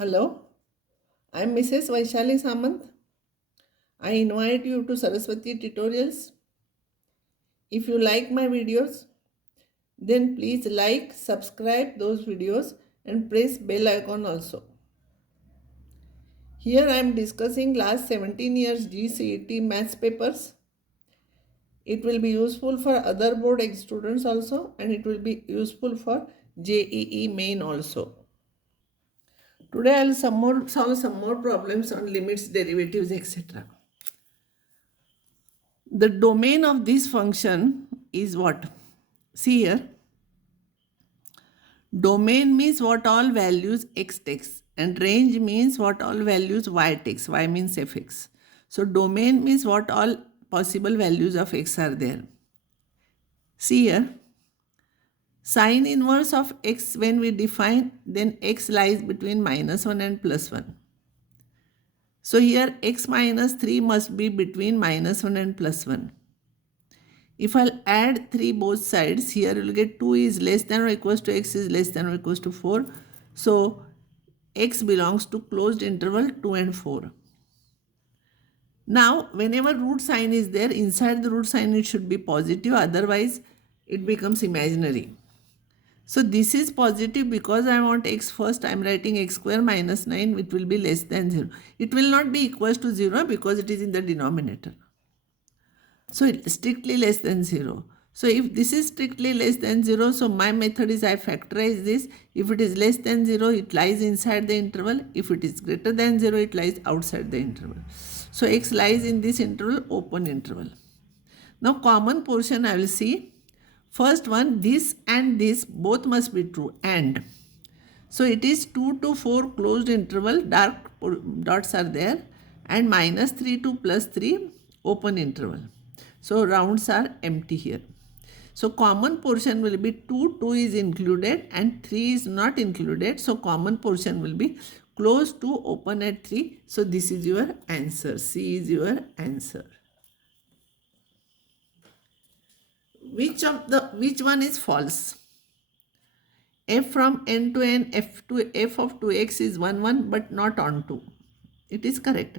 Hello, I'm Mrs. Vaishali Samant. I invite you to Saraswati tutorials. If you like my videos, then please like, subscribe those videos and press bell icon also. Here I am discussing last 17 years C.E.T maths papers. It will be useful for other board students also, and it will be useful for JEE main also. Today I will solve some more problems on limits, derivatives, etc. The domain of this function is what? See here, domain means what all values x takes, and range means what all values y takes, y means fx. So domain means what all possible values of x are there. See here, sine inverse of x, when we define, then x lies between -1 and +1. So here x minus 3 must be between -1 and +1. If I'll add 3 both sides, here you'll get 2 is less than or equals to x is less than or equals to 4. So x belongs to closed interval 2 and 4. Now, whenever root sign is there, inside the root sign it should be positive, otherwise it becomes imaginary. So this is positive because I want x first. I am writing x square minus 9, it will be less than 0. It will not be equals to 0 because it is in the denominator. So it's strictly less than 0. So if this is strictly less than 0, so my method is I factorize this. If it is less than 0, it lies inside the interval. If it is greater than 0, it lies outside the interval. So x lies in this interval, open interval. Now common portion I will see. First one, this and this both must be true, and. So it is 2 to 4 closed interval, dark dots are there, and -3 to +3 open interval. So rounds are empty here. So common portion will be 2, 2 is included and 3 is not included. So common portion will be close to open at 3. So this is your answer. C is your answer. Which one is false? F from n to n, f of 2x is 1, 1 but not on 2. It is correct.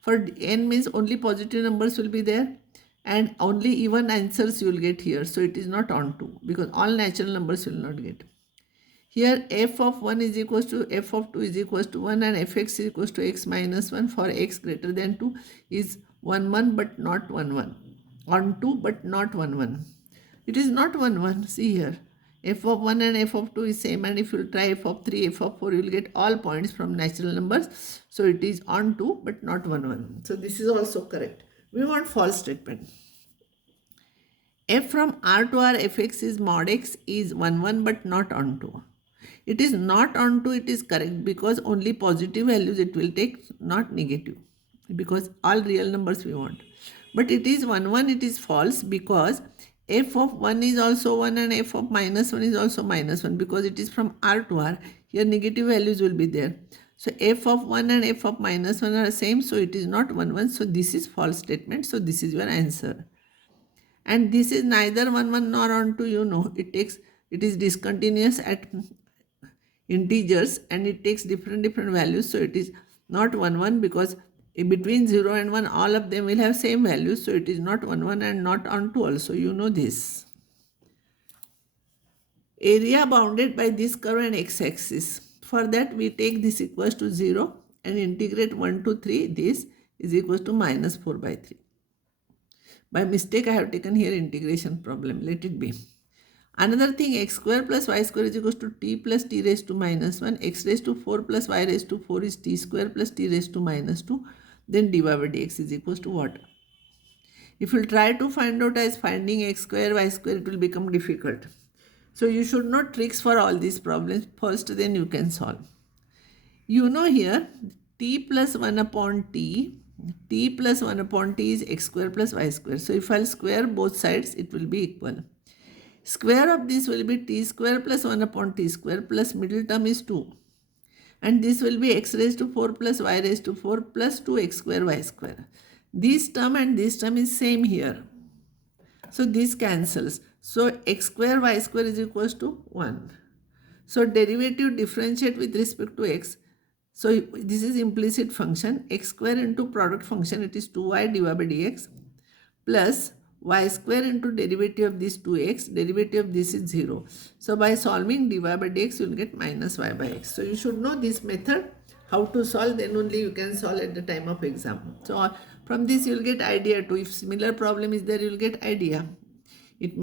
For n means only positive numbers will be there and only even answers you will get here. So it is not on 2 because all natural numbers will not get. Here f of 1 is equals to f of 2 is equals to 1 and fx is equals to x minus 1 for x greater than 2 is 1, 1 but not 1, 1. On 2 but not 1, 1. It is not 1, 1. See here. F of 1 and f of 2 is same, and if you try f of 3, f of 4, you will get all points from natural numbers. So it is on 2 but not 1, 1. So this is also correct. We want false statement. F from R to R fx is mod x is 1, 1 but not on 2. It is not on 2, it is correct because only positive values it will take, not negative, because all real numbers we want. But it is 1, 1, it is false because f of 1 is also 1 and f of minus 1 is also minus 1 because it is from R to R. Here negative values will be there. So f of 1 and f of minus 1 are same. So it is not 1, 1. So this is false statement. So this is your answer. And this is neither 1, 1 nor on 2. You know, it is discontinuous at integers and it takes different values. So it is not 1, 1 because between 0 and 1 all of them will have same values. So it is not 1, 1 and not on 2 also. You know this. Area bounded by this curve and x-axis. For that we take this equals to 0 and integrate 1 to 3. This is equals to -4 by 3. By mistake I have taken here integration problem. Let it be. Another thing, x square plus y square is equals to t plus t raised to -1. X raised to 4 plus y raised to 4 is t square plus t raised to -2. Then dy by dx is equals to what? If you try to find out as finding x square, y square, it will become difficult. So you should know tricks for all these problems first, then you can solve. You know here, t plus 1 upon t plus 1 upon t is x square plus y square. So if I'll square both sides, it will be equal. Square of this will be t square plus 1 upon t square plus middle term is 2. And this will be x raised to 4 plus y raised to 4 plus 2x square y square. This term and this term is same here. So this cancels. So x square y square is equals to 1. So derivative differentiate with respect to x. So this is implicit function. X square into product function, it is 2y divided by dx plus y square into derivative of this 2x, derivative of this is 0. So by solving dy by dx, you will get minus y by x. So you should know this method, how to solve, then only you can solve at the time of exam. So from this you will get idea too. If similar problem is there, you will get idea.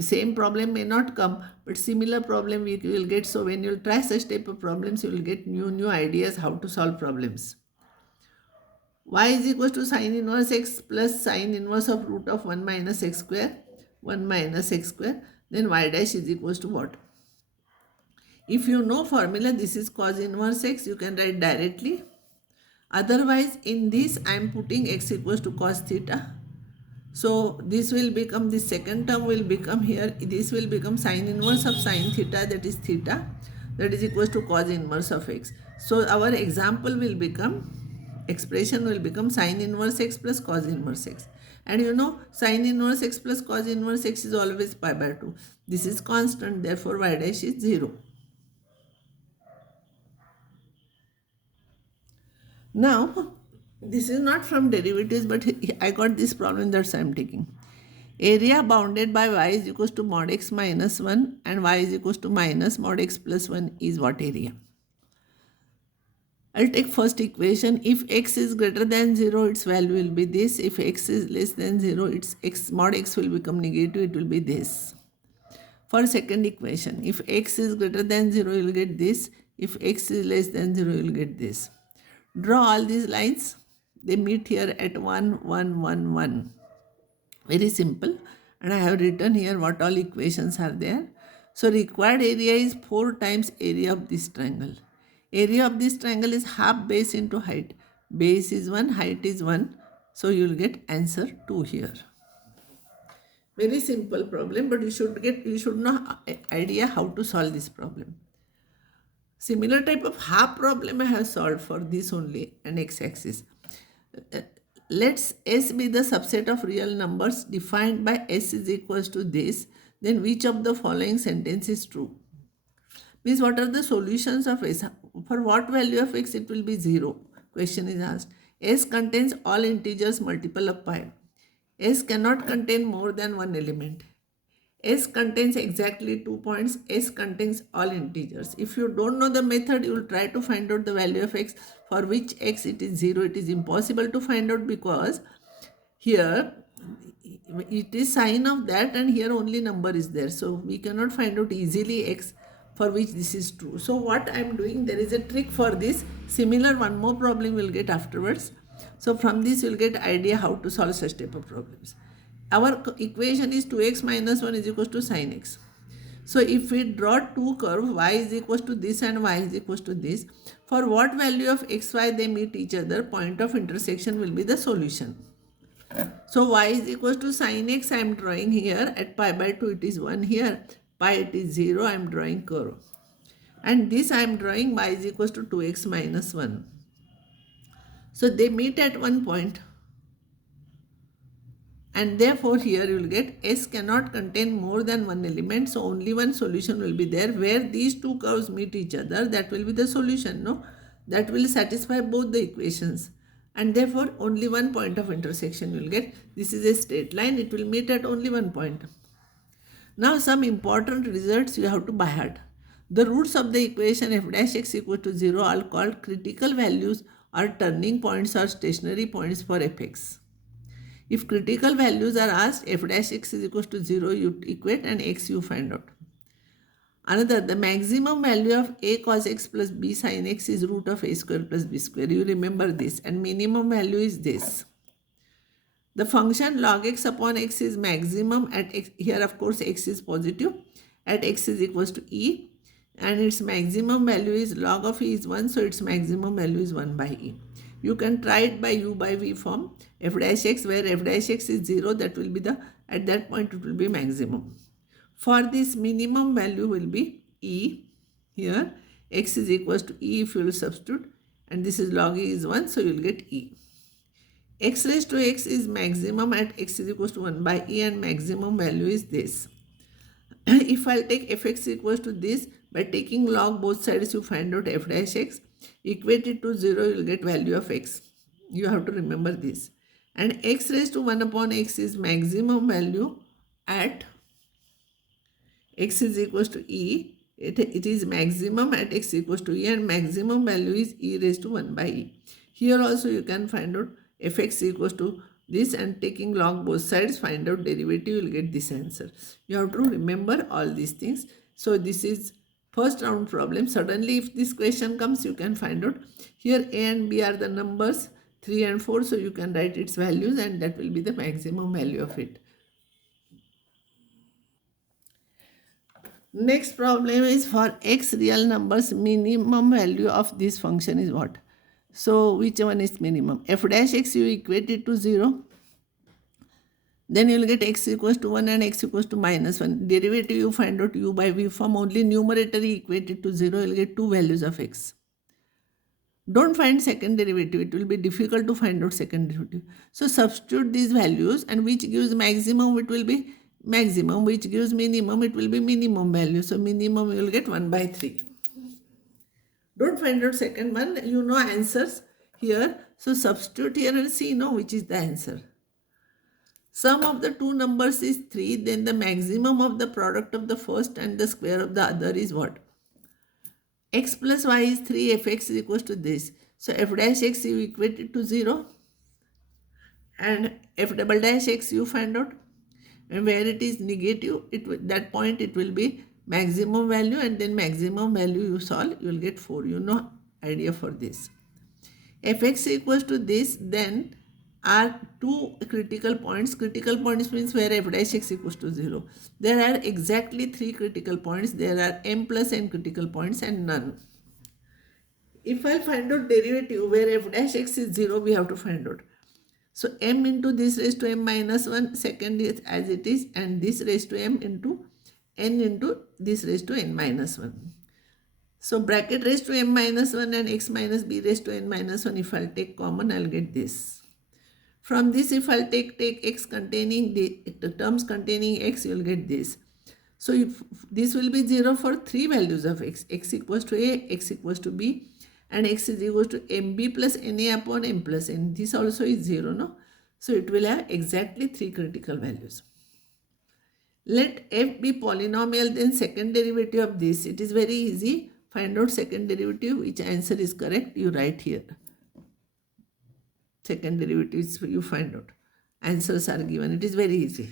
Same problem may not come, but similar problem we will get. So when you will try such type of problems, you will get new ideas how to solve problems. Y is equal to sine inverse x plus sine inverse of root of 1 minus x square. 1 minus x square. Then y dash is equal to what? If you know formula, this is cos inverse x, you can write directly. Otherwise, in this I am putting x equals to cos theta. So this will become, the second term will become here, this will become sine inverse of sine theta, that is theta, that is equals to cos inverse of x. So our example will become, expression will become sine inverse x plus cos inverse x. And you know, sine inverse x plus cos inverse x is always pi by 2. This is constant, therefore y dash is 0. Now, this is not from derivatives, but I got this problem, that's I am taking. Area bounded by y is equals to mod x minus 1 and y is equals to minus mod x plus 1 is what area? I'll take first equation. If x is greater than 0, its value will be this. If x is less than 0, its x mod x will become negative, it will be this. For second equation, if x is greater than 0, you will get this. If x is less than 0, you will get this. Draw all these lines. They meet here at 1, 1, 1, 1. Very simple. And I have written here what all equations are there. So required area is 4 times area of this triangle. Area of this triangle is half base into height. Base is 1, height is 1. So you will get answer 2 here. Very simple problem, but you should know idea how to solve this problem. Similar type of half problem I have solved for this only and x-axis. Let's S be the subset of real numbers defined by S is equals to this. Then which of the following sentence is true? Means what are the solutions of S? For what value of x it will be 0? Question is asked. S contains all integers multiple of pi. S cannot contain more than one element. S contains exactly 2 points. S contains all integers. If you don't know the method, you will try to find out the value of x. For which x it is 0. It is impossible to find out because here it is sign of that and here only number is there. So we cannot find out easily x for which this is true. So what I am doing, there is a trick for this. Similar one more problem we will get afterwards. So from this you will get idea how to solve such type of problems. Our equation is 2x minus 1 is equals to sin x. So if we draw two curves, y is equals to this and y is equals to this, for what value of xy they meet each other, point of intersection will be the solution. So y is equals to sin x, I am drawing here, at pi by 2 it is 1 here, pi it is 0, I am drawing curve. And this I am drawing y is equals to 2x minus 1. So they meet at one point. And therefore here you will get S cannot contain more than one element. So only one solution will be there. Where these two curves meet each other, that will be the solution. No, that will satisfy both the equations. And therefore only one point of intersection you will get. This is a straight line. It will meet at only one point. Now some important results you have to by heart. The roots of the equation f dash x equal to 0 are called critical values or turning points or stationary points for fx. If critical values are asked, f dash x is equal to 0, you equate and x you find out. Another, the maximum value of a cos x plus b sin x is root of a square plus b square. You remember this, and minimum value is this. The function log x upon x is maximum at x. Here of course x is positive. At x is equals to e, and its maximum value is log of e is 1, so its maximum value is 1 by e. You can try it by u by v form. F dash x, where f dash x is 0, that will be the, at that point it will be maximum. For this minimum value will be e. Here x is equals to e if you will substitute, and this is log e is 1, so you will get e. X raised to x is maximum at x is equals to 1 by e, and maximum value is this. If I'll take fx equals to this, by taking log both sides you find out f dash x. equate it to 0, you will get value of x. You have to remember this. And x raised to 1 upon x is maximum value at x is equals to e. It is maximum at x equals to e, and maximum value is e raised to 1 by e. Here also you can find out fx equals to this, and taking log both sides, find out derivative, you will get this answer. You have to remember all these things. So this is first round problem. Suddenly if this question comes, you can find out. Here a and b are the numbers 3 and 4, so you can write its values and that will be the maximum value of it. Next problem is for x real numbers, minimum value of this function is what? So which one is minimum? F dash x you equate it to 0. Then you will get x equals to 1 and x equals to minus 1. Derivative you find out u by v form, only numerator equated to 0. You will get two values of x. Don't find second derivative. It will be difficult to find out second derivative. So substitute these values, and which gives maximum, it will be maximum. Which gives minimum, it will be minimum value. So minimum you will get 1 by 3. Don't find out second one. You know answers here. So substitute here and see which is the answer. Sum of the two numbers is 3. Then the maximum of the product of the first and the square of the other is what? X plus y is 3, fx is equals to this. So f dash x you equate it to 0, and f double dash x you find out, and where it is negative, that point it will be maximum value, and then maximum value you solve, you will get 4. You know idea for this. Fx equals to this, then are two critical points. Critical points means where f dash x equals to 0. There are exactly 3 critical points. There are m plus n critical points and none. If I find out derivative where f dash x is 0, we have to find out. So m into this raised to m minus 1, second is as it is, and this raised to m into n into this raised to n minus 1. So bracket raised to m minus 1 and x minus b raised to n minus 1, if I'll take common, I'll get this. From this, if I'll take x containing the terms containing x, you will get this. So if this will be 0 for 3 values of x. X equals to a, x equals to b, and x is equals to mb plus na upon m plus n. This also is 0, no? So it will have exactly 3 critical values. Let f be polynomial, then second derivative of this. It is very easy. Find out second derivative. Which answer is correct, you write here. Second derivatives you find out. Answers are given. It is very easy.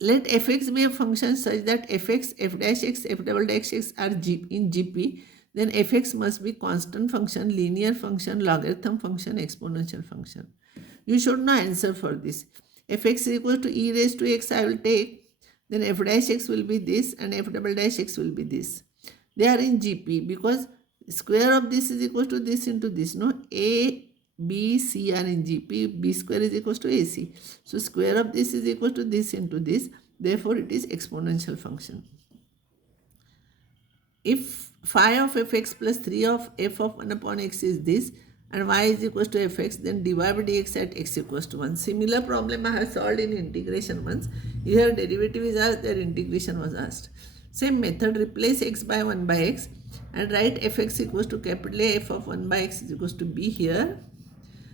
Let fx be a function such that fx, f dash x, f double dash x are in GP. Then fx must be constant function, linear function, logarithm function, exponential function. You should know answer for this. Fx is equal to e raised to x I will take. Then f dash x will be this and f double dash x will be this. They are in GP because square of this is equal to this into this. No, a, b, c are in GP. B square is equal to ac. So square of this is equal to this into this. Therefore, it is exponential function. If phi of fx plus 3 of f of 1 upon x is this, and y is equal to fx, then dy by dx at x equals to 1. Similar problem I have solved in integration once. Here derivative is asked, their integration was asked. Same method, replace x by 1 by x and write fx equals to capital A, f of 1 by x is equals to b here.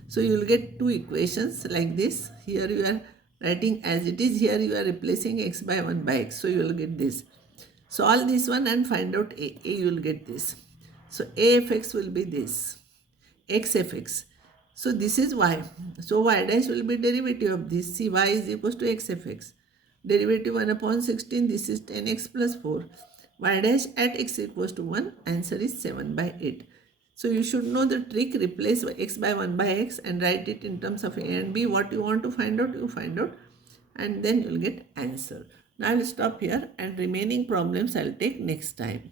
So you will get two equations like this. Here you are writing as it is, here you are replacing x by 1 by x. So you will get this. Solve this one and find out a you will get this. So a f x will be this, x f x. So this is y. So y dash will be derivative of this. See, y is equals to x f x. Derivative 1 upon 16, this is 10x plus 4. Y dash at x equals to 1, answer is 7 by 8. So you should know the trick, replace x by 1 by x and write it in terms of a and b. What you want to find out, you find out, and then you will get answer. Now I will stop here and remaining problems I will take next time.